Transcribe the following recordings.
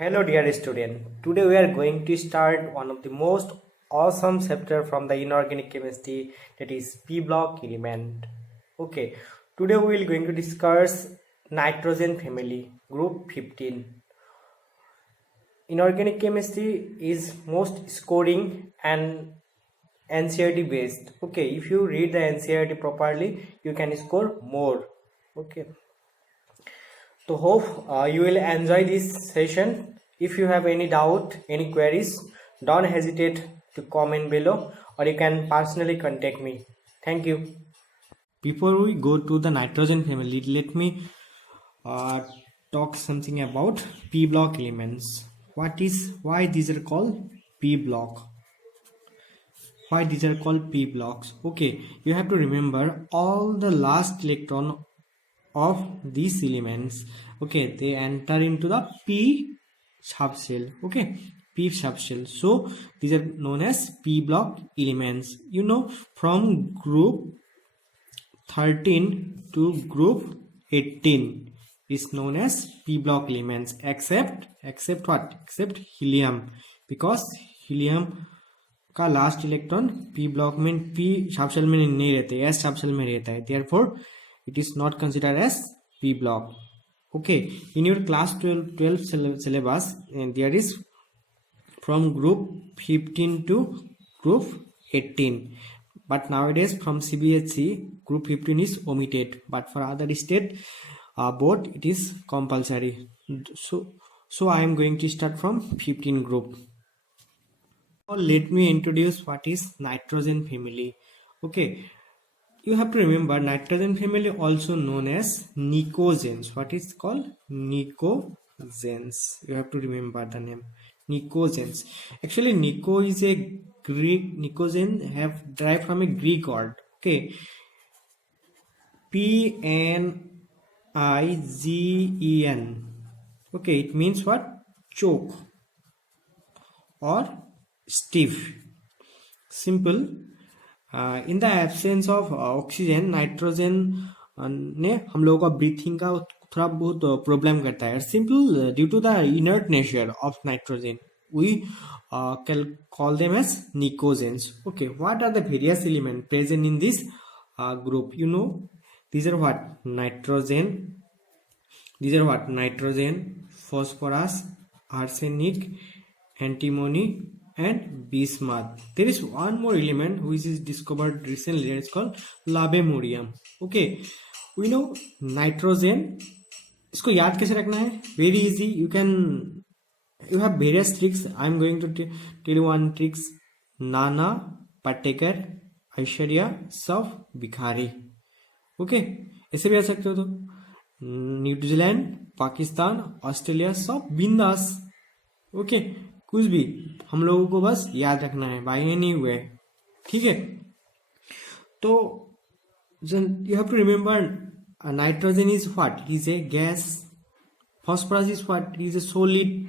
Hello dear student. Today we are going to start one of the most awesome chapter from the inorganic chemistry, that is P block element. Okay. Today we will going to discuss nitrogen family group 15. Inorganic chemistry is most scoring and NCERT based. Okay, if you read the NCERT properly, you can score more. Okay. So hope you will enjoy this session. If you have any doubt, any queries, don't hesitate to comment below, or you can personally contact me. Thank you. Before we go to the nitrogen family, let me talk something about P block elements. Why these are called P block? Why these are called P blocks? Okay, you have to remember all the last electron of these elements. Okay, they enter into the P subshell. Okay, P subshell. So these are known as P block elements. You know, from group 13 to group 18 is known as P block elements, except what? Except helium, because helium का last electron p block में p subshell में नहीं रहते, s subshell में रहता है, therefore it is not considered as p block. Okay, in your class 12 syllabus there is from group 15 to group 18, but nowadays from CBSE group 15 is omitted, but for other state board it is compulsory. So I am going to start from 15 group. Now let me introduce what is nitrogen family. Okay, you have to remember nitrogen family also known as nicogens. What is called? Nicogens. You have to remember the name nicogens. Actually nico is a Greek, nicogen have derived from a Greek word. Okay, Pnigen. Okay, it means what? Choke or stiff. Simple. In the absence of oxygen, nitrogen ने हम लोगों का breathing का थोड़ा बहुत problem करता है. Simple, due to the inert nature of nitrogen, we can call them as nicogens. Okay, what are the various elements present in this group? You know, these are what? Nitrogen. These are what? Nitrogen, phosphorus, arsenic, antimony, and bismuth. There is one more element which is discovered recently, it's called labemurium. Okay, we know nitrogen. इसको याद कैसे रखना है? Very easy. You have various tricks. I am going to tell you one tricks. Nana Patekar, Aishwarya, सब भिखारी. Okay, ऐसे भी आ सकते हो. तो न्यूजीलैंड, पाकिस्तान, ऑस्ट्रेलिया सब बिंदास. ओके, कुछ भी हम लोगों को बस याद रखना है, बाई नहीं हुए. ठीक है, तो you have to remember nitrogen is what? It is a gas. Phosphorus is what? It is a solid.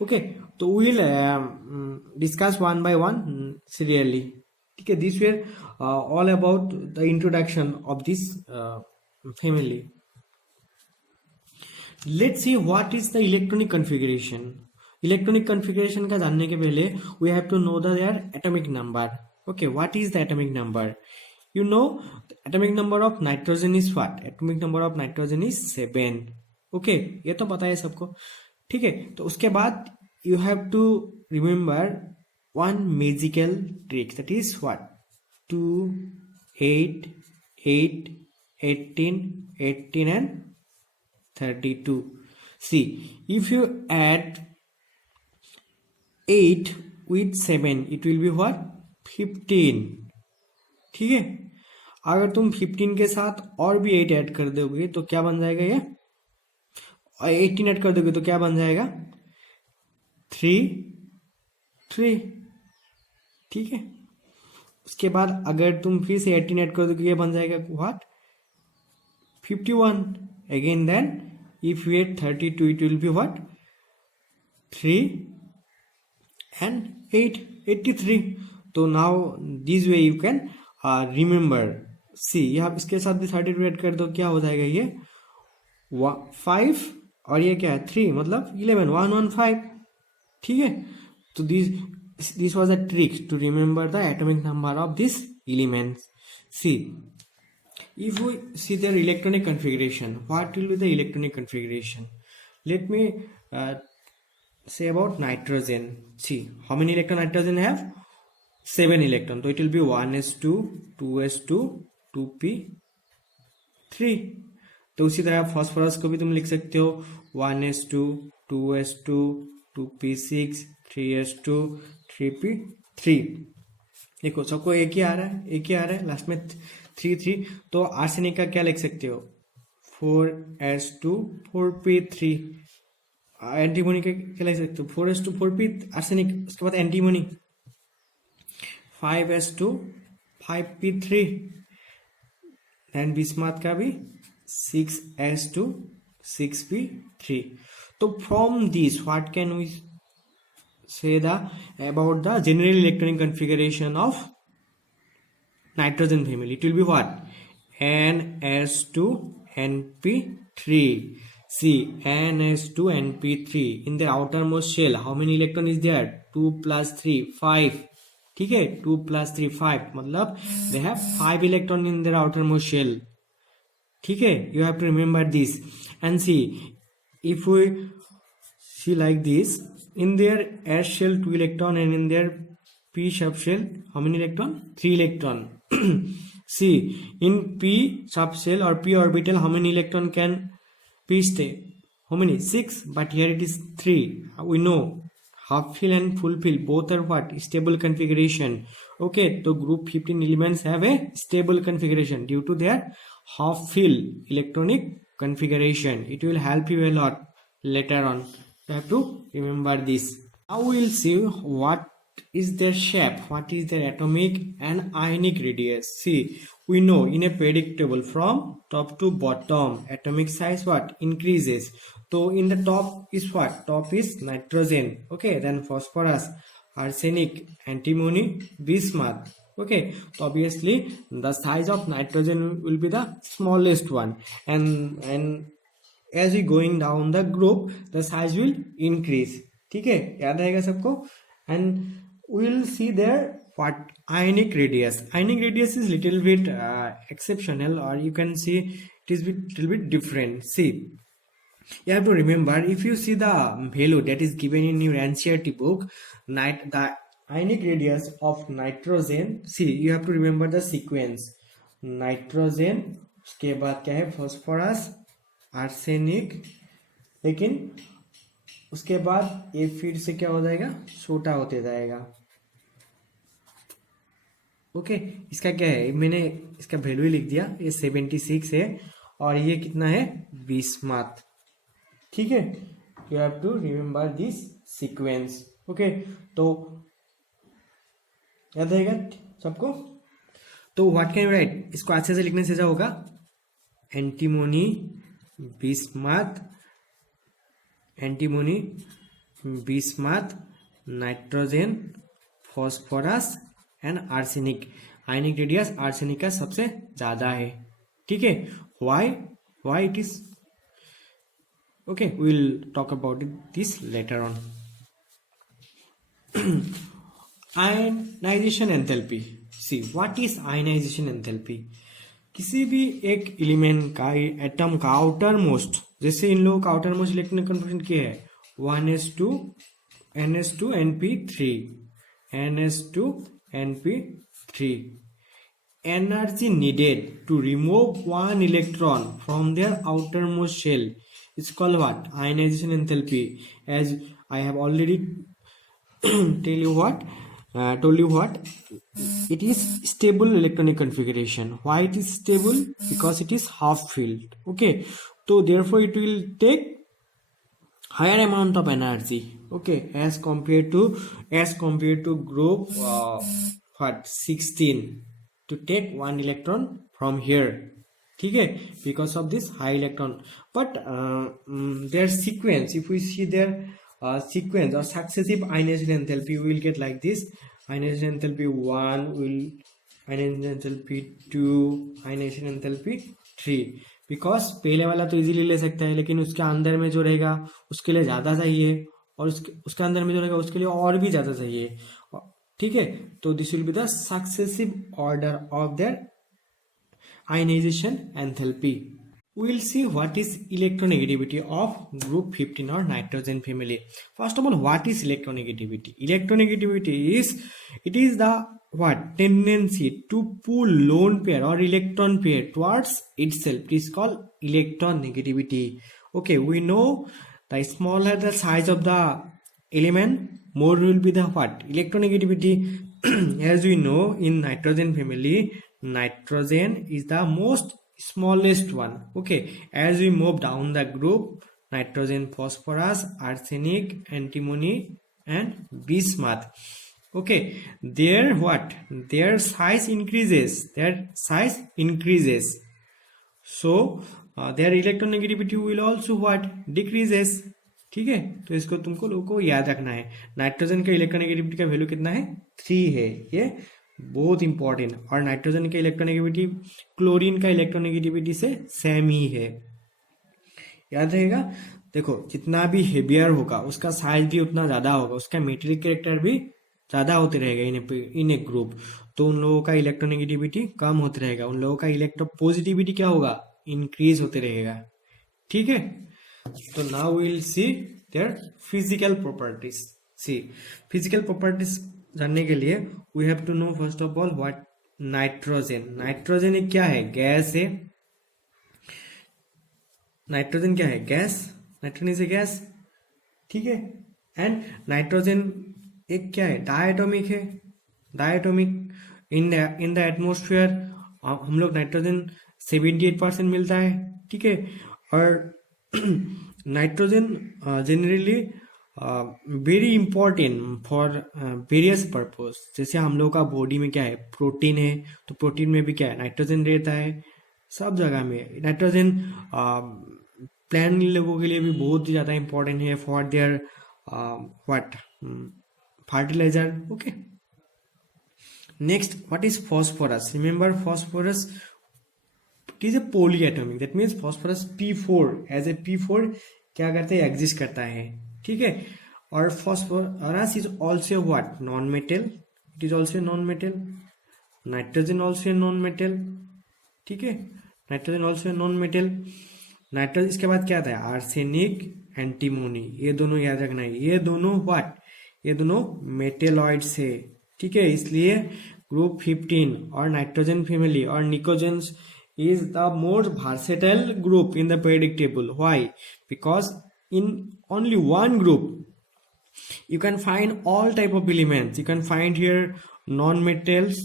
Okay, so we will discuss one by one serially. Okay, this were all about the introduction of this family. Let's see what is the electronic configuration. Electronic configuration का जानने के पहले we have to know their atomic number. Okay, what is the atomic number? You know atomic number of nitrogen is what? Atomic number of nitrogen is 7. Okay, ये तो पता है सबको. ठीक है, तो उसके बाद you have to remember one magical trick, that is what? 2 8 8 18 18 and 32. See, if you add 8 with 7 it will be what? 15. ठीक है, अगर तुम 15 के साथ और भी 8 ऐड कर दोगे तो क्या बन जाएगा? ये 18 ऐड कर दोगे तो क्या बन जाएगा? 3. ठीक है, उसके बाद अगर तुम फिर से 18 ऐड कर दोगे ये बन जाएगा what? 51. Again then if we add 32 it will be what? 3 and 8, 83. तो now this way you can remember. See, यहाँ इसके साथ भी 32 ऐड कर दो, क्या हो जाएगा? ये 5 और ये क्या है 3, मतलब 11, 1 1 5, ठीक है. तो this was a trick to remember the atomic number of these elements. See, if we see their electronic configuration, what will be the electronic configuration? Let me say about nitrogen. See, how many electron nitrogen have? 7 electron. So it will be 1s2, 2s2, 2p3. तो उसी तरह phosphorus को भी तुम लिख सकते हो 1s2, 2s2, 2p6, 3s2, 3p3. देखो सबको एक ही आ रहा है, एक ही आ रहा है, लास्ट में 3 3. तो आर्सेनिक का क्या लिख सकते हो 4s2, 4p3. एंटीमोनी का क्या लिख सकते हो 4s2, 4p आर्सेनिक. उसके बाद एंटीमोनी 5s2, 5p3. एंड बिस्माथ का भी 6s2, 6p3. तो from this what can we say about the general electronic configuration of nitrogen family? It will be what? NS2 NP3. See, NS2 NP3 in the outermost shell how many electron is there? 2 plus 3 5. ठीक है, 2 plus 3 5, मतलब they have 5 electron in their outermost shell. ठीक है, you have to remember this. And see, if we see like this, in their S shell 2 electron and in their P subshell how many electron? 3 electron. See, in P subshell or P orbital how many electron can P stay? How many? 6, but here it is 3. We know half fill and full fill both are what? Stable configuration. Okay, so group 15 elements have a stable configuration due to their half fill electronic configuration. It will help you a lot later on. You have to remember this. Now we will see what is their shape, what is their atomic and ionic radius. See, we know in a periodic table from top to bottom atomic size what increases. So in the top is what? Top is nitrogen. Okay, then phosphorus, arsenic, antimony, bismuth. Okay, so obviously the size of nitrogen will be the smallest one, and as we going down the group the size will increase. ठीक है, याद आएगा सबको. And we will see there what ionic radius. Ionic radius is little bit exceptional, or you can see it is little bit different. See, you have to remember, if you see the value that is given in your NCERT book, the ionic radius of nitrogen, see you have to remember the sequence. Nitrogen, उसके बाद क्या है phosphorus, arsenic, लेकिन उसके बाद ये फिर से क्या हो जाएगा छोटा होते जाएगा. ओके, इसका क्या है, मैंने इसका वैल्यू लिख दिया, ये 76 है और ये कितना है बिस्मथ. ठीक है, you have to remember this sequence. Okay, तो याद रहेगा सबको. तो व्हाट कैन यू राइट, इसको अच्छे से लिखने से क्या होगा antimony, bismuth, antimony, bismuth, nitrogen, phosphorus and arsenic. Ionic radius arsenic का सबसे ज्यादा है. ठीक है, why it is okay, we will talk about this later on. Ionization enthalpy. See, what is ionization enthalpy? किसी भी एक एलिमेंट का, एटम का आउटर मोस्ट, जैसे इन लोगों का आउटर मोस्ट इलेक्ट्रॉनिक कन्फर्मेशन क्या है 1s2 ns2 np3 ns2 np3. Energy needed to remove one electron from their outermost shell is called what? Ionization enthalpy. As I have already told you what it is, stable electronic configuration. Why it is stable? Because it is half filled. Okay, so therefore it will take higher amount of energy. Okay, as compared to group 16 to take one electron from here. ठीक है, because of this high electron. But their sequence, if we see their sequence or successive ionization enthalpy, we will get like this. Ionization enthalpy 1 will ionization enthalpy 2, ionization enthalpy 3. Because पहले वाला तो easily ले सकता है, लेकिन उसके अंदर में जो रहेगा उसके लिए ज्यादा चाहिए, और उसके अंदर में जो रहेगा उसके लिए और भी ज्यादा चाहिए। ठीक है, तो this will be the successive order of their ionization enthalpy. We will see what is electronegativity of group 15 or nitrogen family. First of all, what is electronegativity? Electronegativity is, it is the what tendency to pull lone pair or electron pair towards itself. It is called electronegativity. Okay, we know the smaller the size of the element, more will be the what electronegativity. As we know, in nitrogen family, nitrogen is the most smallest one. Okay, as we move down the group, nitrogen, phosphorus, arsenic, antimony and bismuth. Okay, their what their size increases, so their electronegativity will also what decreases. ठीक है, तो इसको तुमको लोगों को याद रखना है। नाइट्रोजन का इलेक्ट्रोनेगेटिविटी का वैल्यू कितना है, 3 है, ये बहुत इंपॉर्टेंट। और नाइट्रोजन का इलेक्ट्रोनेगेटिविटी क्लोरीन का इलेक्ट्रोनेगेटिविटी से सेम ही है, याद रहेगा। देखो, जितना भी हेवियर होगा उसका साइज भी उतना ज्यादा होगा, उसका मेटेलिक कैरेक्टर भी ज्यादा होते रहेगा इन ए ग्रुप, तो उन लोगों का इलेक्ट्रोनेगेटिविटी कम होते रहेगा, उन लोगों का इलेक्ट्रोपॉजिटिविटी क्या होगा, इंक्रीज होते रहेगा। ठीक है, तो now we will see their physical properties. See physical properties जानने के लिए we have to know first of all what nitrogen. Nitrogen एक क्या है, गैस है। नाइट्रोजन क्या है, gas. Nitrogen is a gas, ठीक है। एंड नाइट्रोजन एक क्या है, डायटोमिक है। डायटोमिक इन द एटमोस्फेयर हम लोग नाइट्रोजन 78% मिलता है, ठीक है। और nitrogen generally very important for various purpose. जैसे हम लोग का बॉडी में क्या है, प्रोटीन है, तो प्रोटीन में भी क्या है, नाइट्रोजन रहता है। सब जगह में नाइट्रोजन प्लांट लोगों के लिए भी बहुत ही ज्यादा इंपॉर्टेंट है for their what fertilizer. Okay, next what is phosphorus. Remember phosphorus, it is a polyatomic, that means phosphorus P4 as a P4 क्या करते हैं, एग्जिस्ट करता है, ठीक है। और phosphorus is also what, non metal, it is also non metal. Nitrogen also non metal, ठीक है। Nitrogen also non metal. Nitrogen इसके बाद क्या आता है, आर्सेनिक, एंटीमोनी, ये दोनों याद रखना है, ये दोनों व्हाट, ये दोनों मेटेलॉइड्स है, ठीक है। इसलिए ग्रुप 15 और नाइट्रोजन फैमिली और pnictogens is the most versatile group in the periodic table. Why? Because in only one group you can find all type of elements. You can find here non-metals,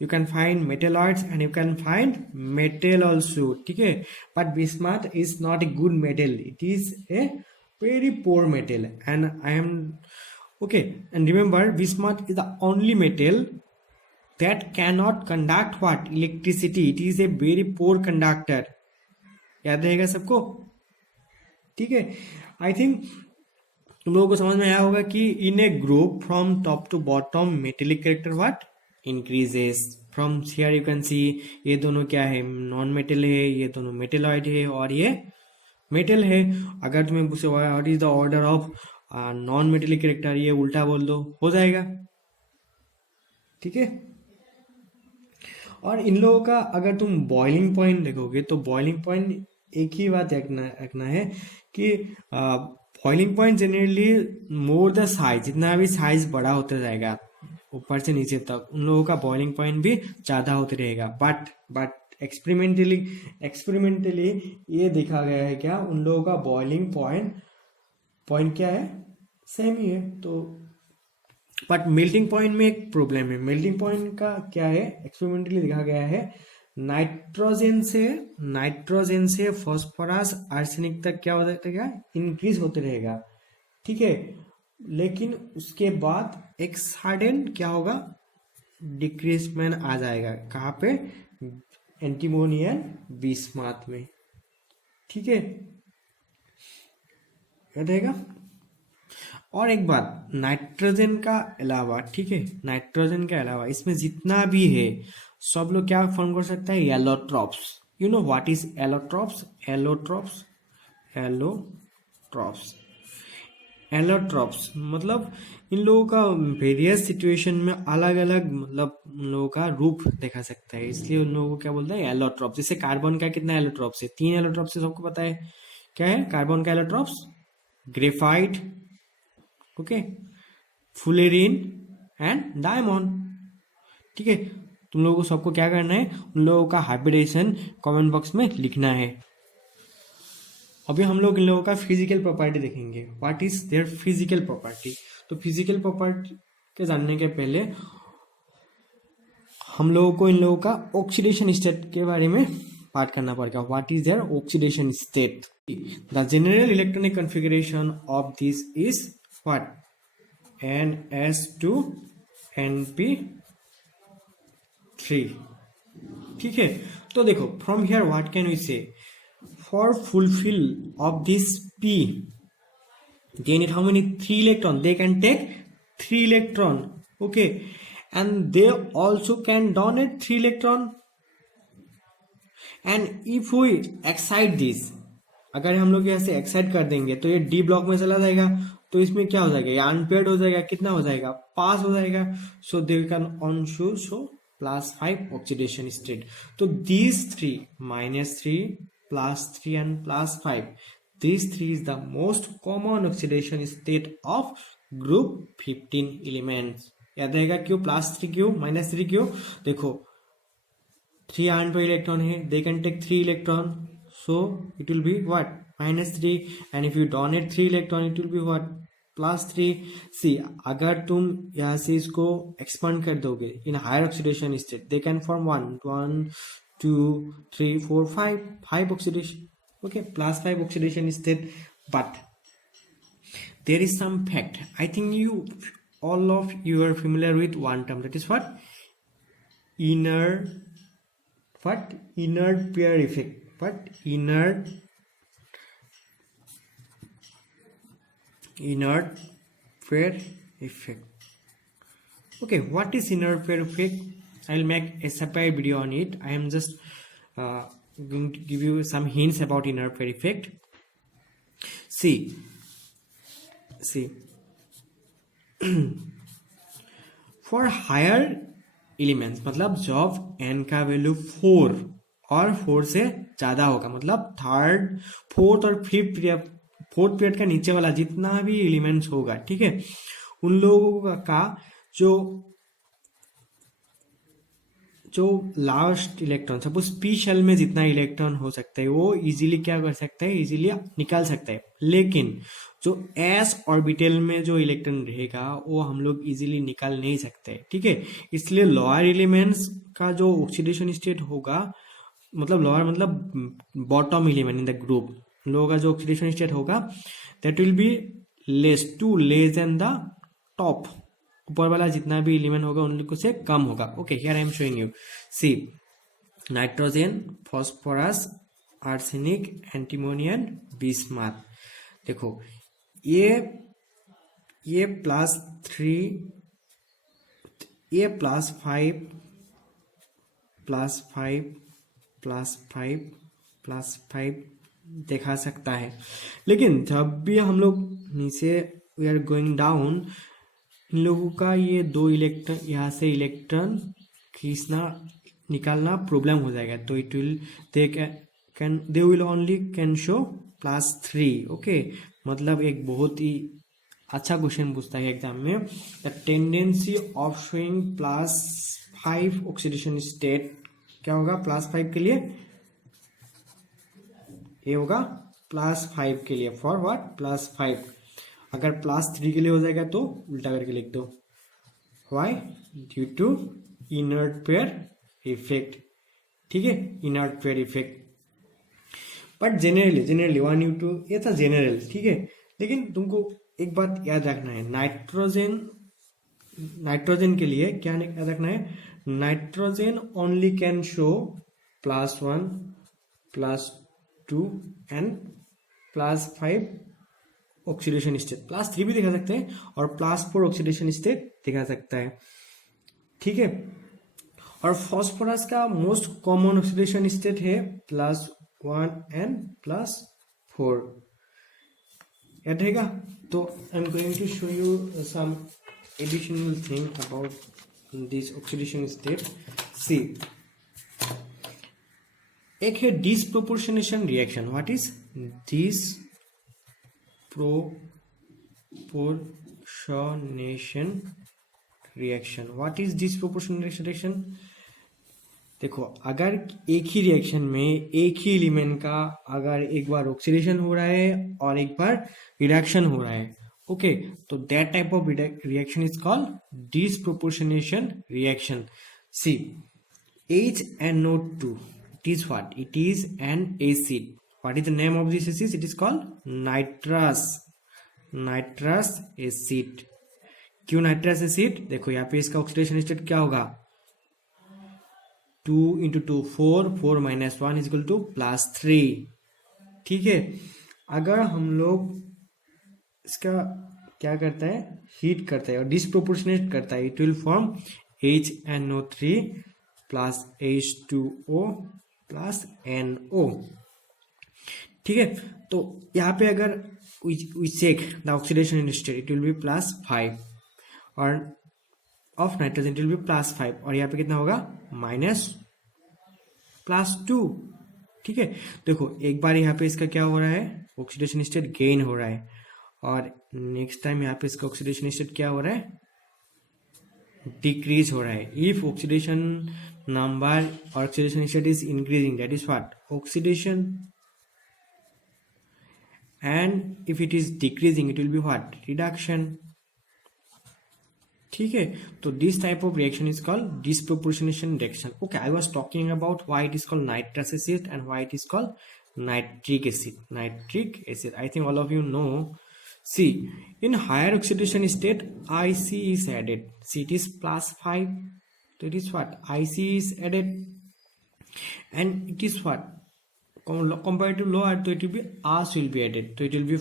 you can find metalloids, and you can find metal also, ठीक है। But bismuth is not a good metal, it is a very poor metal, and I am okay. And remember, bismuth is the only metal that cannot conduct what, electricity. It is a very poor conductor. याद रहेगा सबको, ठीक है। I think तुम लोगों को समझ में आया होगा कि in a group from top to bottom metallic character what increases. From here you can see, ये दोनों क्या है, नॉन मेटल है, ये दोनों मेटेलॉइड है, और ये मेटल है। अगर तुम्हें पूछे what is the order of non metallic character, ये उल्टा बोल दो, हो जाएगा, ठीक है। और इन लोगों का अगर तुम बॉइलिंग पॉइंट देखोगे तो बॉइलिंग पॉइंट एक ही बात रखना है कि boiling point generally more the size, जितना भी साइज बड़ा होता जाएगा ऊपर से नीचे तक, उन लोगों का बॉइलिंग पॉइंट भी ज्यादा होते रहेगा। बट एक्सपेरिमेंटली ये देखा गया है क्या, उन लोगों का बॉइलिंग पॉइंट क्या है, सेम ही है। तो बट मेल्टिंग पॉइंट में एक प्रॉब्लम है। मेल्टिंग पॉइंट का क्या है, एक्सपेरिमेंटली देखा गया है, नाइट्रोजन से फॉस्फोरस आर्सेनिक तक क्या हो जाता है, क्या इंक्रीज होते रहेगा, ठीक है। लेकिन उसके बाद एक सडन क्या होगा, डिक्रीजमेंट आ जाएगा, कहाँ पे, एंटीमोनी एंड बिस्मथ में, ठीक है, याद रहेगा। और एक बात, नाइट्रोजन का अलावा, ठीक है, नाइट्रोजन के अलावा इसमें जितना भी है सब लोग क्या फॉर्म कर सकता है, allotropes. You know what is allotropes? Allotropes मतलब इन लोगों का वेरियस सिचुएशन में अलग अलग मतलब उन लोगों का रूप देखा सकता है, इसलिए उन लोगों को क्या बोलते हैं, एलोट्रॉप्स। जैसे कार्बन का कितना एलोट्रॉप्स है? 3 एलोट्रॉप्स है, सबको पता है। क्या है कार्बन का allotropes? Graphite, okay, fullerene and diamond. ठीक है, तुम लोगों को सबको क्या करना है, उन लोगों का हाइब्रिडेशन कमेंट बॉक्स में लिखना है। अभी हम लोग इन लोगों का फिजिकल प्रॉपर्टी देखेंगे, what is their physical property. तो फिजिकल प्रॉपर्टी के जानने के पहले हम लोगों को इन लोगों का ऑक्सीडेशन स्टेट के बारे में बात करना पड़ेगा। What is their oxidation state? The general electronic configuration of this is what? NS2 NP3। ठीक है, तो देखो from here what can we say, for fulfil of this P they need how many? 3 electron. They can take 3 electron, okay, and they also can donate 3 electron. And if we excite this, अगर हम लोग यहाँ से excite कर देंगे तो ये D block में चला जाएगा, तो इसमें क्या हो जाएगा, ये अनपेयर्ड हो जाएगा, कितना हो जाएगा, पास हो जाएगा। So they can on show +5 oxidation state. तो these 3 -3 +3 and +5, these 3 is the most common oxidation state of group 15 elements। याद रहेगा क्यों +3 क्यों -3 क्यों? देखो 3 अनपेयर्ड इलेक्ट्रॉन है, they can take 3 electron, so it will be what? -3, and if you donate 3 electron it will be what? +3। see, अगर तुम यहाँ से इसको एक्सपांड कर दोगे in higher oxidation state, they can form 1 2 3 4 5 oxidation, okay, +5 oxidation state। but there is some fact, I think you all of you are familiar with one term, that is what? inert pair effect। But inert pair effect, okay, what is inert pair effect? I will make a separate video on it. I am just going to give you some hints about inert pair effect। see for higher elements, मतलब जब n का value 4 और 4 से ज्यादा होगा, मतलब third fourth और fourth period का नीचे वाला जितना भी एलिमेंट्स होगा, ठीक है, उन लोगों का जो last electron, suppose P shell में जितना इलेक्ट्रॉन हो सकता है वो इजीली क्या कर सकता है, इजीली निकाल सकता है। लेकिन जो एस ऑर्बिटल में जो इलेक्ट्रॉन रहेगा वो हम लोग इजीली निकाल नहीं सकते, ठीक है। इसलिए लोअर एलिमेंट्स का जो ऑक्सीडेशन स्टेट होगा, मतलब लोअर मतलब bottom element in the group, लोगों का जो ऑक्सीडेशन स्टेट होगा that will be less than the top, ऊपर वाला जितना भी एलिमेंट होगा उन लोगों से कम होगा। Okay, here I am showing you. See nitrogen, phosphorus, arsenic, antimony, bismuth. देखो ये +3, ये +5 देखा सकता है। लेकिन जब भी हम लोग नीचे वी आर गोइंग डाउन, इन लोगों का ये 2 इलेक्ट्रॉन यहाँ से इलेक्ट्रॉन खींचना निकालना प्रॉब्लम हो जाएगा, तो it will they will only can show +3। Okay, मतलब एक बहुत ही अच्छा क्वेश्चन पूछता है एग्जाम में, the tendency of showing +5 oxidation state क्या होगा +5 के लिए, ये होगा +5 के लिए, फॉर व्हाट +5। अगर +3 के लिए हो जाएगा तो उल्टा करके लिख दो, why? Due to inert pair effect, ठीक है, inert pair effect. But generally 1U2 ये था जनरल, ठीक है। लेकिन तुमको एक बात याद रखना है, नाइट्रोजन के लिए क्या याद रखना है, nitrogen only can show +1 +2 and +5 oxidation state, +3 भी दिखा सकते हैं और +4 ऑक्सीडेशन स्टेट दिखा सकता है, ठीक है। और फॉस्फोरस का मोस्ट कॉमन ऑक्सीडेशन स्टेट है +1 एंड +4, याद रहेगा। तो I am going to show you some additional thing about this oxidation state. See, एक है disproportionation reaction. What is disproportionation reaction? What is disproportionation reaction? देखो, अगर एक ही रिएक्शन में एक ही एलिमेंट का अगर एक बार ऑक्सीडेशन हो रहा है और एक बार रिडक्शन हो रहा है, ओके, तो that type of reaction is called disproportionation reaction. See, HNO2, it is what? It is an acid. What is the name of this acid? It is called nitrous acid. क्यों nitrous acid? देखो यहाँ पे इसका oxidation state क्या होगा, 2 × 2 4, 4 - 1 is equal to +3। ठीक है, अगर हम लोग इसका क्या करता है, हीट करता है और डिसप्रोपोर्शनेट करता है, it will form HNO3 + H2O + NO। ठीक है, तो यहाँ पे अगर we check the oxidation state, it will be +5 और of nitrogen it will be +5 और यहाँ पे कितना होगा, -+2। ठीक है, देखो एक बार यहाँ पे इसका क्या हो रहा है, ऑक्सीडेशन स्टेट गेन हो रहा है और नेक्स्ट टाइम यहाँ पे इसका ऑक्सीडेशन स्टेट क्या हो रहा है, डिक्रीज हो रहा है। इफ ऑक्सीडेशन नंबर और oxidation state is increasing, that is what, oxidation, and if it is decreasing it will be what, reduction। ठीक है, तो this type of reaction is called disproportionation reaction। okay, I was talking about why it is called nitrous acid and why it is called nitric acid। I think all of you know। see, in higher oxidation state IC is added। see, it is +5, so it is what, IC is added and it is what, compared to lower, so it will be ash will be added, so it will be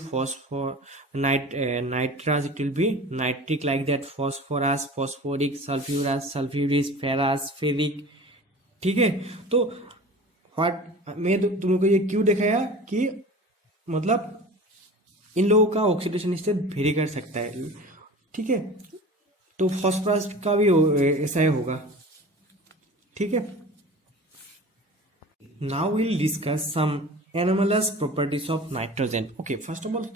nitrous, it will be nitric, like that, phosphorus, phosphoric, sulfurous, ferrous, ferric। ठीक है, तो what मैं तुम लोग को ये क्यों दिखाया कि मतलब इन लोगों का ऑक्सीडेशन स्टेट वेरी कर सकता है। ठीक है, तो फॉस्फोरस का भी ऐसा ही होगा। ठीक है, now we'll discuss some anomalous properties of nitrogen। okay, first of all,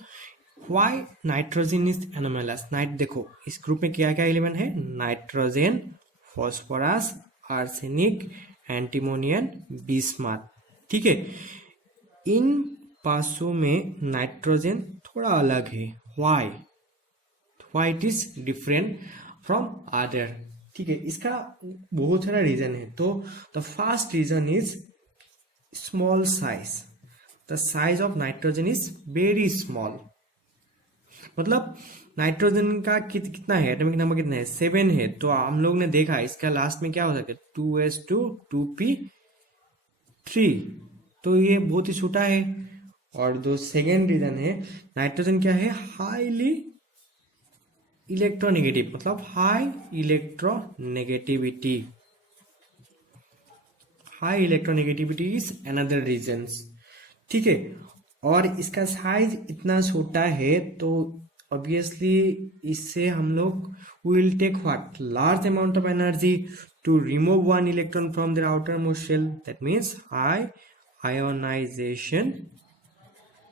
why nitrogen is anomalous? देखो इस ग्रुप में क्या क्या एलिमेंट है, नाइट्रोजन, फॉस्फोरस, आर्सेनिक, एंटीमोनियन, बिस्मथ। ठीक है, इन पांचों में नाइट्रोजन थोड़ा अलग है। why it is different from other? ठीक है, इसका बहुत सारा रीजन है। तो the first reason is small size। the size of nitrogen is very small। मतलब नाइट्रोजन का कितना है, एटॉमिक नंबर कितना है, 7 है। तो हम लोग ने देखा इसका लास्ट में क्या हो सकता है, 2s2 2p3, तो ये बहुत ही छोटा है। और जो सेकेंड रीजन है, नाइट्रोजन क्या है, हाईली इलेक्ट्रोनेगेटिव, मतलब high electronegativity. High electronegativity is another reason. ठीक है, और इसका साइज इतना छोटा है तो ऑब्वियसली इससे हम लोग will take what, large amount of energy to remove one electron from their outermost shell. That means high ionization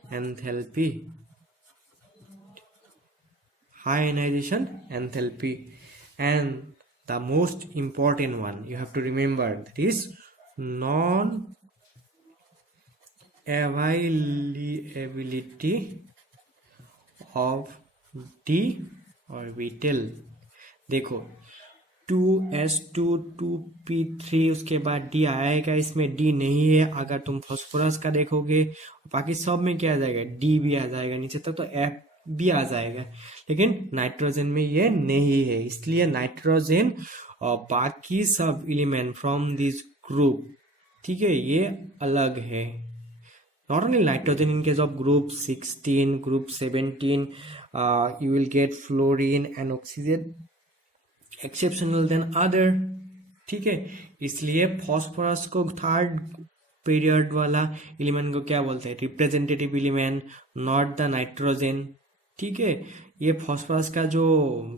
enthalpy, high ionization enthalpy। and the most important one you have to remember, that is non availability of d orbital। देखो 2s2 2p3 उसके बाद d आएगा, इसमें d नहीं है। अगर तुम phosphorus का देखोगे बाकी सब में क्या आ जाएगा, d भी आ जाएगा नीचे तक, तो f भी आ जाएगा, लेकिन नाइट्रोजन में ये नहीं है। इसलिए नाइट्रोजन और बाकी सब एलिमेंट फ्रॉम दिस ग्रुप, ठीक है, ये अलग है। Not only nitrogen, in case of group 16, group 17 you will get fluorine and oxygen exceptional than other। ठीक है, इसलिए फॉस्फोरस को थर्ड पीरियड वाला एलिमेंट को क्या बोलते हैं, representative element, not the nitrogen. ठीक है, ये फॉस्फोरस का जो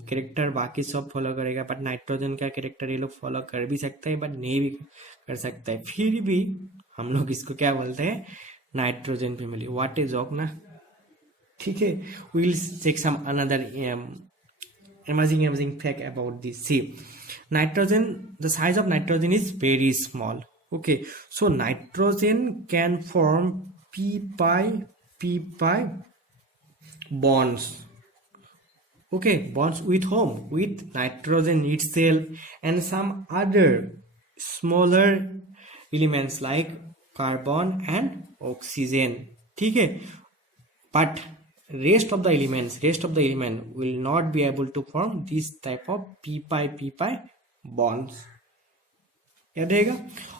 कैरेक्टर बाकी सब फॉलो करेगा, बट नाइट्रोजन का कैरेक्टर ये लोग फॉलो कर भी सकते हैं बट नहीं भी कर सकते हैं, फिर भी हम लोग इसको क्या बोलते हैं, नाइट्रोजन फैमिली। व्हाट इज ऑक ना, ठीक है। We will check some another emerging fact about this. See, nitrogen, the size of nitrogen is very small. Okay, so nitrogen can form p pi bonds. Okay, bonds with whom, with nitrogen itself and some other smaller elements like carbon and oxygen. ठीक है, but rest of the element will not be able to form this type of p pi bonds. याद रहेगा।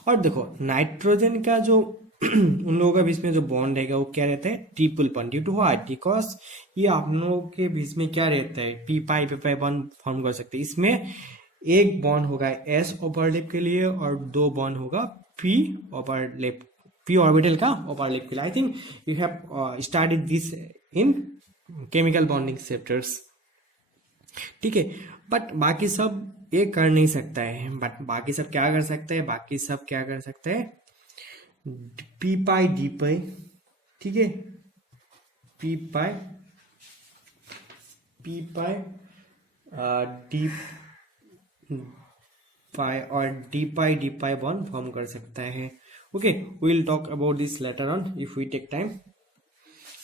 और देखो nitrogen का जो उन लोगों के बीच में जो बॉन्ड रहेगा वो क्या रहता है, triple bond, due to what, because ये आप लोगों के बीच में क्या रहता है, पी पाई बॉन्ड फॉर्म कर सकते हैं। इसमें एक बॉन्ड होगा एस ओवरलैप के लिए और दो बॉन्ड होगा पी ओवरलैप, पी ऑर्बिटल का ओवरलैप के लिए। I think you have studied this in chemical bonding chapters. ठीक है, बट बाकी सब ये कर नहीं सकता है, बट बाकी सब क्या कर सकते हैं, बाकी सब क्या कर सकते हैं, पी पाई डी पाई, ठीक है, पी पाई डी पाई और डी पाई बॉन्ड फॉर्म कर सकता है। Okay, we will talk about this later on if we take time,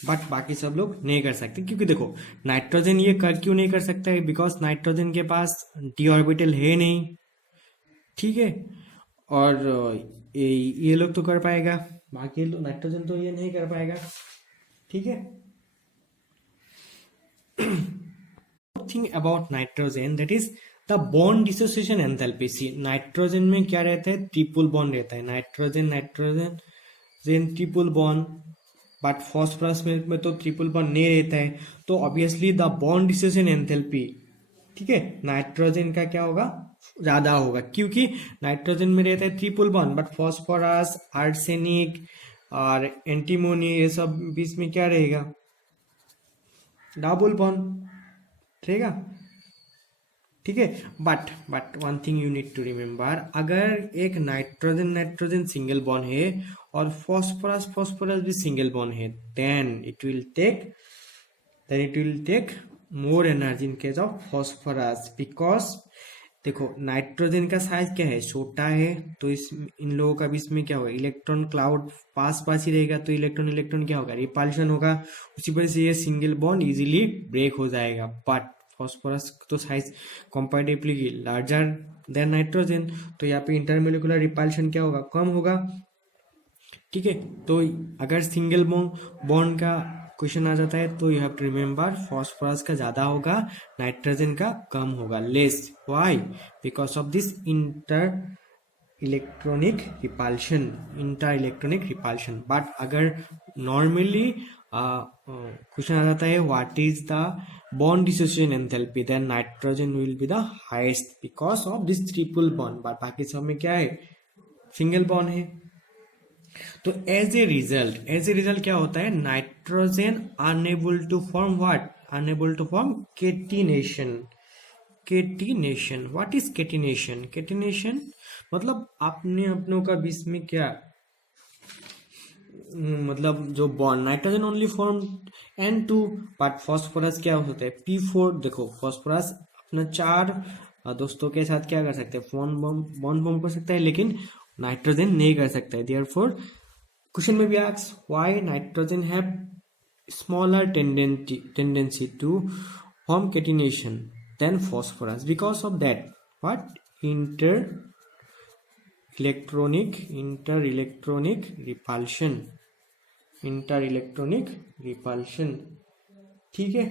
but बाकी सब लोग नहीं कर सकते, क्योंकि देखो नाइट्रोजन ये कर क्यों नहीं कर सकता है, बिकॉज नाइट्रोजन के पास डी ऑर्बिटल है नहीं। ठीक है, और ये लोग तो कर पाएगा, बाकी नाइट्रोजन तो ये नहीं कर पाएगा। ठीक है, thing about nitrogen that is the bond dissociation enthalpy. See, nitrogen में क्या रहता है, ट्रिपल बॉन्ड रहता है, nitrogen triple bond, but phosphorus में तो ट्रिपल बॉन्ड नहीं रहता है, तो obviously the bond dissociation enthalpy, ठीक है, नाइट्रोजन का क्या होगा, ज्यादा होगा, क्योंकि नाइट्रोजन में रहता है triple bond, but phosphorus, arsenic और एंटीमोनी ये सब बीच में क्या रहेगा, डबल बॉन्ड रहेगा। ठीक है, but one thing you need to remember, अगर एक नाइट्रोजन सिंगल बॉन्ड है और फॉस्फोरस भी सिंगल बॉन्ड है, then it will take more energy in case of phosphorus, because देखो नाइट्रोजन का साइज क्या है, छोटा है, तो इन लोगों का बीच में क्या होगा, इलेक्ट्रॉन क्लाउड पास ही रहेगा, तो इलेक्ट्रॉन क्या होगा, रिपल्शन होगा, उसी वजह से ये सिंगल बॉन्ड इजीली ब्रेक हो जाएगा। बट फॉस्फोरस तो size comparatively larger than nitrogen, तो यहाँ पे इंटरमोलिकुलर रिपल्शन क्या होगा, कम होगा। ठीक है, तो अगर सिंगल बॉन्ड का क्वेश्चन आ जाता है तो you have to remember phosphorus का ज्यादा होगा, नाइट्रोजन का कम होगा, less. Why, because of this inter electronic repulsion. But अगर नॉर्मली क्वेश्चन आ जाता है what is the bond dissociation enthalpy, then nitrogen will be the highest because of this triple bond, but बाकी सब में क्या है, सिंगल बॉन्ड है। तो एज ए रिजल्ट क्या होता है, nitrogen unable to form catenation. What is catenation मतलब अपनों का बीच में क्या, मतलब जो bond nitrogen only form N2, but phosphorus क्या होता है P4। देखो फॉस्फोरस अपना 4 दोस्तों के साथ क्या कर सकते हैं, बॉन्ड फॉर्म कर सकता है, लेकिन नाइट्रोजन नहीं कर सकता है। देयरफॉर क्वेश्चन में भी ask why nitrogen have smaller tendency to form catenation than phosphorus, because of that what, inter electronic repulsion. ठीक है,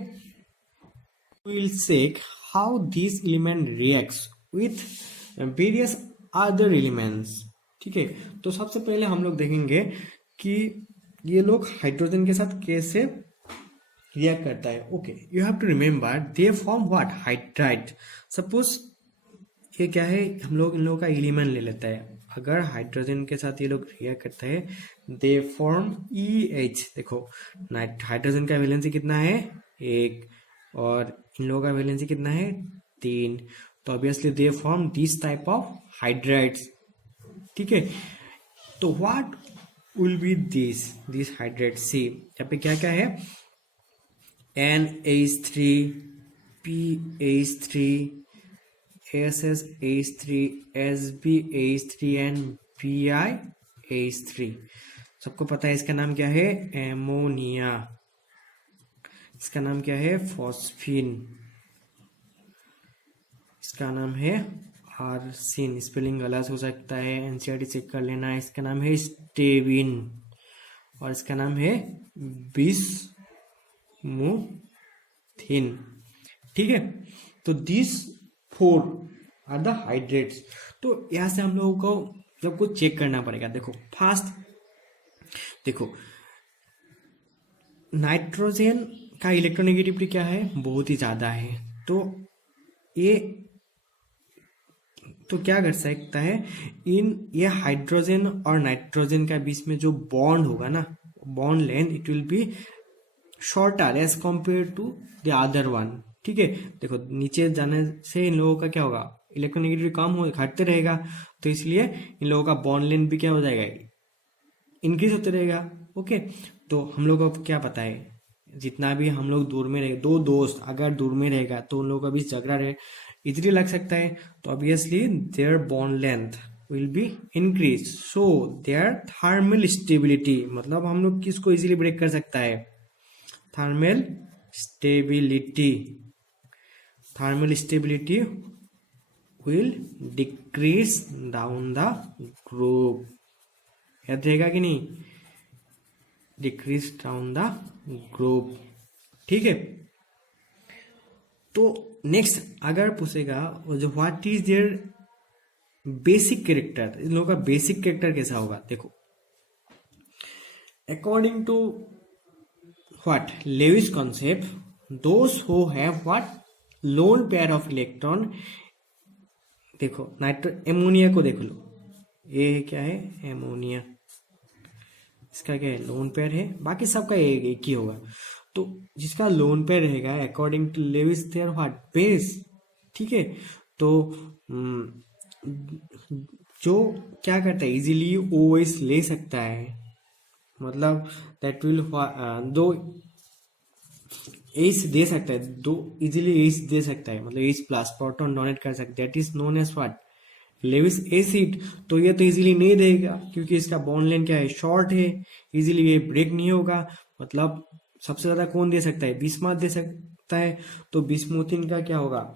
we'll check how this element reacts with various other elements। ठीक है, तो सबसे पहले हम लोग देखेंगे कि ये लोग हाइड्रोजन के साथ कैसे रिएक्ट करता है। Okay, you have to remember they form what, hydride. Suppose ये क्या है, हम लोग इन लोगों का एलिमेंट ले लेते हैं। अगर हाइड्रोजन के साथ ये लोग रिएक्ट करते हैं दे फॉर्म EH। देखो हाइड्रोजन का वैलेंसी कितना है 1 और इन लोगों का वैलेंसी कितना है 3, तो obviously they form this type of hydrides. ठीक है, तो what will be this hydride, see यहाँ पे क्या क्या है NH3 PH3 SSH3 SbH3 and BiH3। सबको पता है इसका नाम क्या है एमोनिया, इसका नाम क्या है फॉस्फीन, इसका नाम है आर्सिन। स्पेलिंग गलत हो सकता है, एनसीईआरटी चेक कर लेना है। इसका नाम है स्टेविन और इसका नाम है बिस्मुथिन। ठीक है, तो दिस 4 आर द हाइड्रेट्स। तो यहां से हम लोगों को जब कुछ चेक करना पड़ेगा। देखो फास्ट, देखो नाइट्रोजन का इलेक्ट्रोनेगेटिविटी क्या है बहुत ही ज्यादा है, तो क्या कर सकता है ये हाइड्रोजन और नाइट्रोजन का बीच में जो बॉन्ड होगा ना, bond length it will be shorter as compare to the other one. ठीक है, देखो नीचे जाने से इन लोगों का क्या होगा इलेक्ट्रोनेगेटिविटी कम हो घटते रहेगा, तो इसलिए इन लोगों का बॉन्ड लेंथ भी क्या हो जाएगा इंक्रीज होते रहेगा। ओके, तो हम लोग को क्या पता है जितना भी हम लोग दूर में रहेगा, दो दोस्त अगर दूर में रहेगा तो उन लोगों का बीच झगड़ा रहे इजीली लग सकता है, तो obviously their bond length will be increase, so their thermal stability, मतलब हम लोग किसको इजीली ब्रेक कर सकता है thermal stability, thermal stability will decrease down the group. याद रहेगा कि नहीं, डिक्रीज डाउन द ग्रुप। ठीक है, तो नेक्स्ट अगर पूछेगा जो what is their basic character, इन लोगों का बेसिक कैरेक्टर कैसा होगा। देखो according to what Lewis concept, those who have what lone pair of electron. देखो एमोनिया को देख लो, ये क्या है एमोनिया, इसका क्या है लोन पेयर है, बाकी सबका एक ही होगा। तो जिसका लोन पेयर रहेगा according to Lewis their what base. ठीक है, तो जो क्या करता है इजीली OH ले सकता है, मतलब दैट विल दो H दे सकता है, दो इजीली H दे सकता है, मतलब H प्लस प्रोटॉन डोनेट कर सकता है, that is known as what Lewis acid. तो ये तो इजीली नहीं देगा क्योंकि इसका बॉन्ड लेंथ क्या है शॉर्ट है, इजीली ये ब्रेक नहीं होगा। मतलब सबसे ज्यादा कौन दे सकता है बिस्मथ दे सकता है, तो बिस्मुथिन का क्या होगा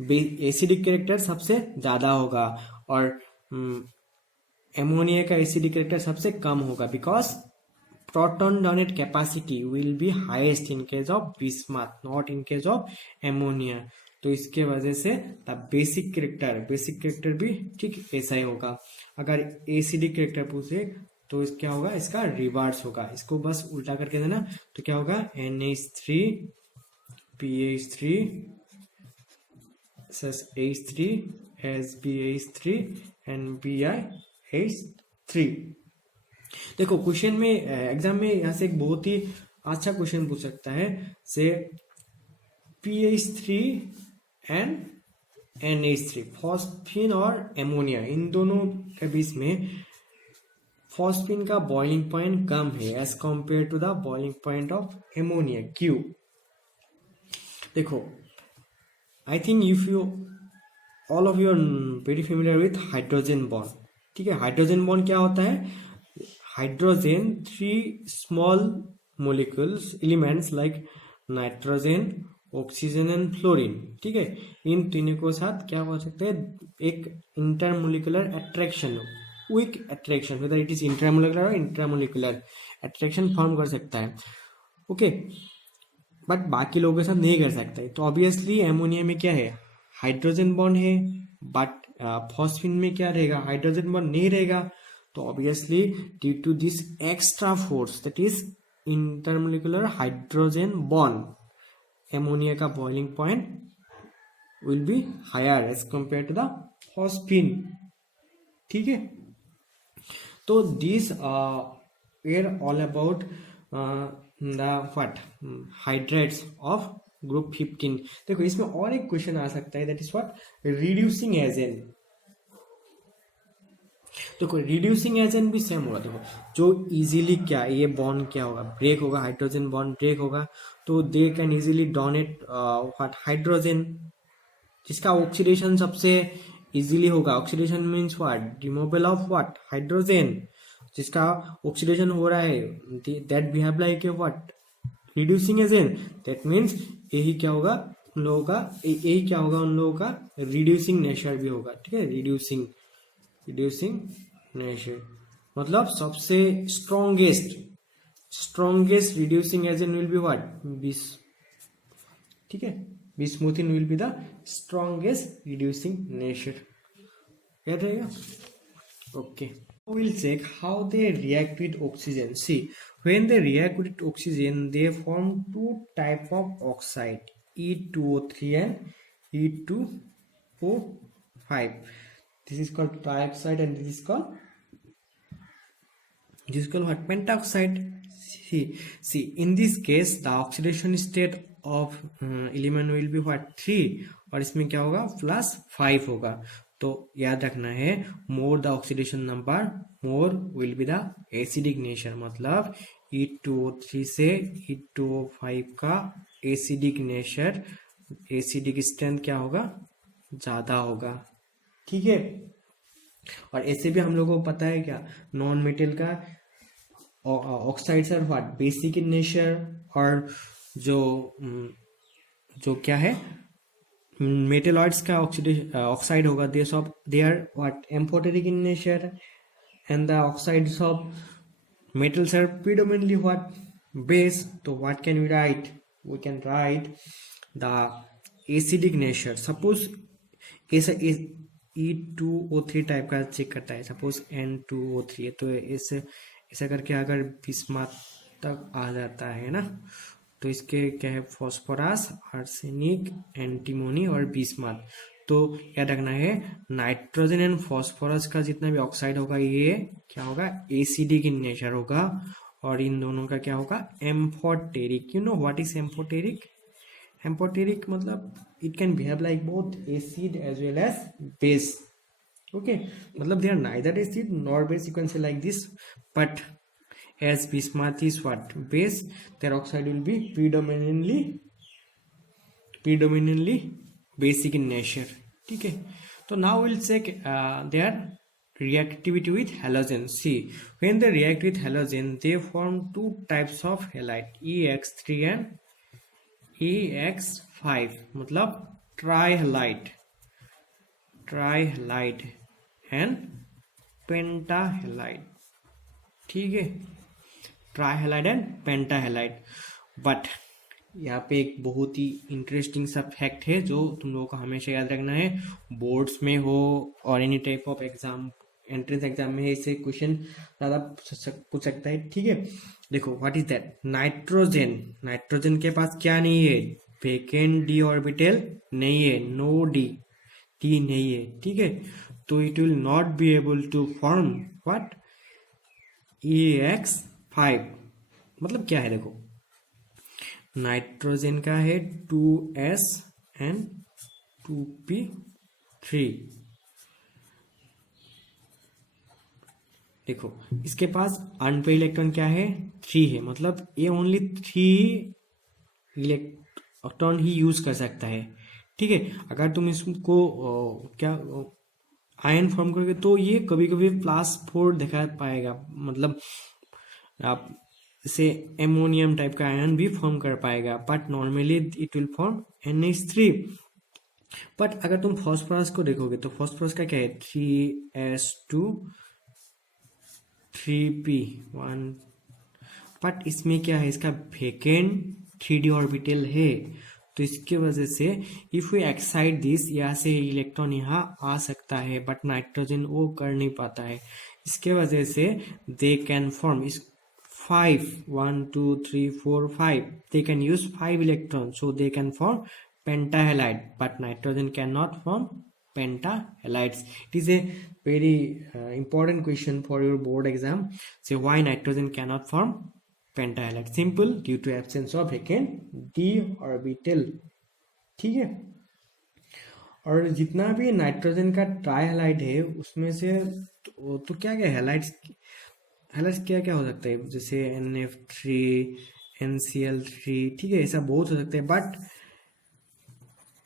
एसिडिक कैरेक्टर सबसे ज्यादा होगा और एमोनिया का एसिडिक कैरेक्टर सबसे कम होगा, because proton donate capacity will be highest in case of bismuth not in case of ammonia. तो इसके वजह से द बेसिक कैरेक्टर भी ठीक ऐसा ही होगा। अगर एसिडिक कैरेक्टर पूछे तो इस क्या होगा इसका रिवर्स होगा, इसको बस उल्टा करके देना तो क्या होगा NH3 PH3 SH3 SbH3 and BiH3। देखो क्वेश्चन में एग्जाम में यहाँ से एक बहुत ही अच्छा क्वेश्चन पूछ सकता है से PH3 एंड NH3 फॉस्फीन और एमोनिया, इन दोनों के बीच में फॉस्फीन का बॉइलिंग पॉइंट कम है as compare to the boiling point of ammonia. क्यों? देखो I think if you all of you are very familiar with hydrogen bond. ठीक है, हाइड्रोजन बॉन्ड क्या होता है, hydrogen 3 small molecules elements like nitrogen oxygen and fluorine. ठीक है, इन तीनों के साथ क्या हो सकता है एक intermolecular attraction, weak attraction, whether it is intermolecular और इंट्रामोलिकुलर अट्रैक्शन फॉर्म कर सकता है। ओके, बट बाकी लोगों के साथ नहीं कर सकता है। तो ऑब्वियसली एमोनिया में क्या है हाइड्रोजन बॉन्ड है, बट फॉस्फीन में क्या रहेगा हाइड्रोजन बॉन्ड नहीं रहेगा। तो obviously due to this extra force that is intermolecular hydrogen bond, ammonia का boiling point will be higher as compared to the phosphine. ठीक है, तो these were all about the what hydrates of group 15. देखो इसमें और एक question आ सकता है, that is what reducing agent. देखो रिड्यूसिंग एजेंट भी सेम होगा. देखो जो इजीली क्या ये बॉन्ड क्या होगा, ब्रेक होगा, हाइड्रोजन बॉन्ड ब्रेक होगा, तो they can easily donate what hydrogen, जिसका ऑक्सीडेशन सबसे इजीली होगा. Oxidation means what, removal of what hydrogen, जिसका ऑक्सीडेशन हो रहा है, that behave like a what reducing agent. That means यही क्या होगा उन लोगों का, यही क्या होगा उन लोगों का रिड्यूसिंग नेचर भी होगा. ठीक है, रिड्यूसिंग नेचर मतलब सबसे strongest reducing agent will be what bis. ठीक है, bismuthine will be the strongest reducing nature. याद रहेगा. Okay, we'll check how they react with oxygen. See, when they react with oxygen, they form two type of oxide, E2O3 and E2O5. This is called trioxide and this is called what, pentoxide. See, in this case the oxidation state of element will be what 3 और इसमें क्या होगा +5 होगा. तो याद रखना है, more the oxidation number more will be the acidic nature. मतलब E2O3 से E2O5 का एसिडिक नेचर, एसिडिक स्ट्रेंथ क्या होगा, ज्यादा होगा. ठीक है, और ऐसे भी हम लोगों को पता है क्या, नॉन मेटल का oxides are what basic in nature, और जो क्या है मेटेलॉइड्स का ऑक्साइड होगा, they are what amphoteric in nature, and the oxides of metals are predominantly what base. तो what can we write, we can write the acidic nature. suppose ऐसा E2O3 type का check करता है, suppose N2O3 है, तो ऐसा करके अगर बिस्मथ तक आ जाता है ना, तो इसके क्या है फॉस्फोरस, आर्सेनिक, एंटीमोनी और बिस्मथ. तो याद रखना है नाइट्रोजन एंड फॉस्फोरस का जितना भी ऑक्साइड होगा ये क्या होगा एसिडिक इन नेचर होगा, और इन दोनों का क्या होगा amphoteric. You know what is amphoteric? Amphoteric मतलब it can behave like both acid as well as base. Okay, मतलब they are neither acid nor base, you can say like this. But as bismuth is what base, their oxide will be predominantly basic in nature. ठीक है, तो now we'll check their reactivity with halogen. See, when they react with halogen, they form two types of halide, EX3 and EX5. मतलब ट्राइहलाइड and pentahalide. ठीक है, ट्राइहलाइड and pentahalide. But यहाँ पे एक बहुत ही इंटरेस्टिंग सा फैक्ट है जो तुम लोगों को हमेशा याद रखना है, बोर्ड्स में हो और any type of exam, entrance exam में इससे क्वेश्चन ज्यादा पूछ सकता है. ठीक है, देखो व्हाट इज दैट, नाइट्रोजन के पास क्या नहीं है, वेकेंट डी ऑर्बिटल नहीं है, नो डी नहीं है. ठीक है, तो it will not be able to form what EX5. मतलब क्या है, देखो नाइट्रोजन का है 2S एंड 2P3. देखो इसके पास अनपेड इलेक्ट्रॉन क्या है 3 है, मतलब ये ओनली 3 इलेक्ट्रॉन ही यूज कर सकता है. ठीक है, अगर तुम इसको क्या आयन फॉर्म करोगे तो ये कभी कभी +4 दिखा पाएगा, मतलब आप इसे एमोनियम टाइप का आयन भी फॉर्म कर पाएगा, but normally it will form NH3. But अगर तुम फॉस्फोरस को देखोगे तो फॉस्फोरस का क्या है 3S2 3P1, बट इसमें क्या है, इसका वेकेंट 3D ऑर्बिटल है. तो इसके वजह से इफ वी एक्साइट दिस, यहाँ से इलेक्ट्रॉन यहाँ आ सकता है, बट नाइट्रोजन वो कर नहीं पाता है. इसके वजह से दे कैन फॉर्म इस 5 1 2 3 4 5, they can use 5 electrons, so they can form pentahalide, but nitrogen cannot form pentahalides. It is a very important question for your board exam. Say why nitrogen cannot form pentahalide. Simple, due to absence of again d orbital. ठीक है, और जितना भी nitrogen का ट्राइहलाइड है उसमें से तो क्या क्या हैलाइड्स क्या क्या हो सकता है, जैसे NF3, NCl3, ठीक है, ऐसा बहुत हो सकता है, बट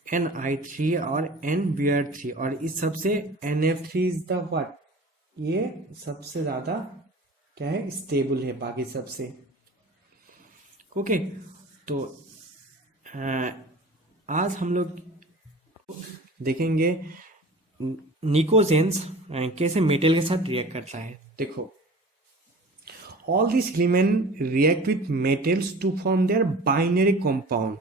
Ni3 और NBr3, और इस सबसे NF3 इज द व्हाट, ये सबसे ज्यादा क्या है, स्टेबल है बाकी सबसे। ओके, तो आज हम लोग देखेंगे निकोजेंस कैसे मेटल के साथ रिएक्ट करता है। देखो, all this element react with metals to form their binary compound.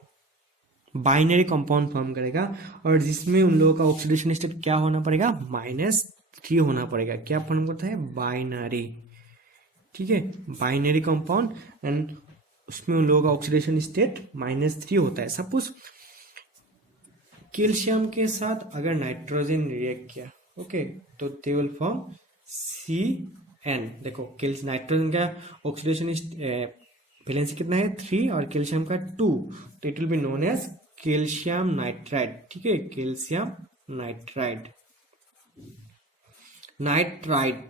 Binary compound form करेगा, और जिसमें उन लोगों का ऑक्सीडेशन स्टेट क्या होना पड़ेगा, -3 होना पड़ेगा। क्या फॉर्म करता है, बाइनरी, ठीक है, बाइनरी कंपाउंड, एंड उसमें उन लोगों का ऑक्सीडेशन स्टेट -3 होता है। सपोज कैल्शियम के साथ अगर नाइट्रोजन रिएक्ट किया, ओके, तो दे विल फॉर्म CN। देखो, नाइट्रोजन का ऑक्सीडेशन वैलेंसी कितना है, 3, और कैल्शियम का 2, तो it will be known as calcium nitride. ठीक है, कैल्शियम नाइट्राइड,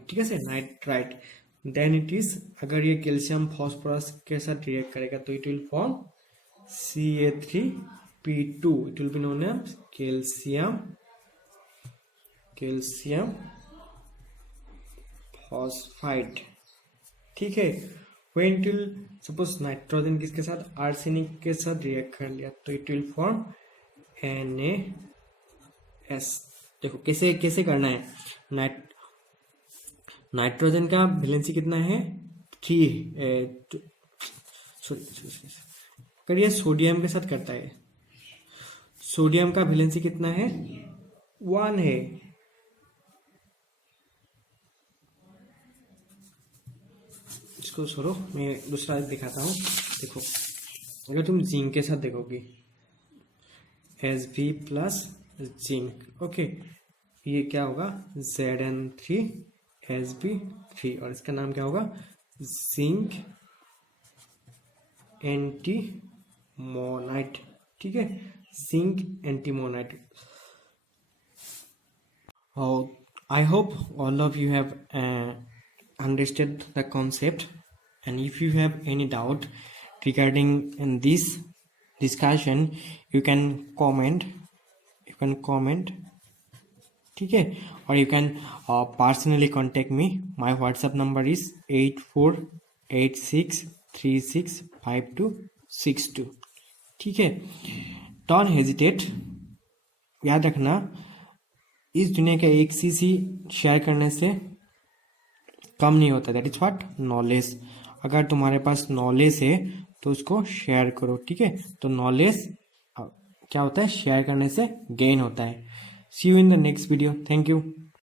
ठीक है sir, nitride. Then it is, अगर ये कैल्शियम फॉस्फोरस के साथ रिएक्ट करेगा तो it will form Ca3P2, it will be known as calcium phosphide. ठीक है, when it will, suppose nitrogen किसके साथ, आर्सेनिक के साथ रिएक्ट कर लिया, तो इट विल फॉर्म NaS। देखो कैसे कैसे करना है, नाइट्रोजन का वैलेंसी कितना है, 3, सॉरी, अगर ये सोडियम के साथ करता है, सोडियम का वैलेंसी कितना है, 1 है। इसको छोड़ो, मैं दूसरा दिखाता हूँ। देखो, अगर तुम जिंक के साथ देखोगे, Zb प्लस जिंक, ओके, ये क्या होगा, Zn3Sb3, और इसका नाम क्या होगा, जिंक एंटीमोनाइट। ठीक है, zinc एंटीमोनाइट। I hope all of you have understood the concept, and if you have any doubt regarding in this discussion, you can comment, ठीक है, or you can personally contact me. My WhatsApp number is 8486365262। ठीक है, don't hesitate. याद रखना, इस दुनिया का एक सीसी शेयर करने से कम नहीं होता। That is what, knowledge. अगर तुम्हारे पास नॉलेज है तो उसको शेयर करो। ठीक है, तो नॉलेज क्या होता है, शेयर करने से गेन होता है। See you in the next video. Thank you.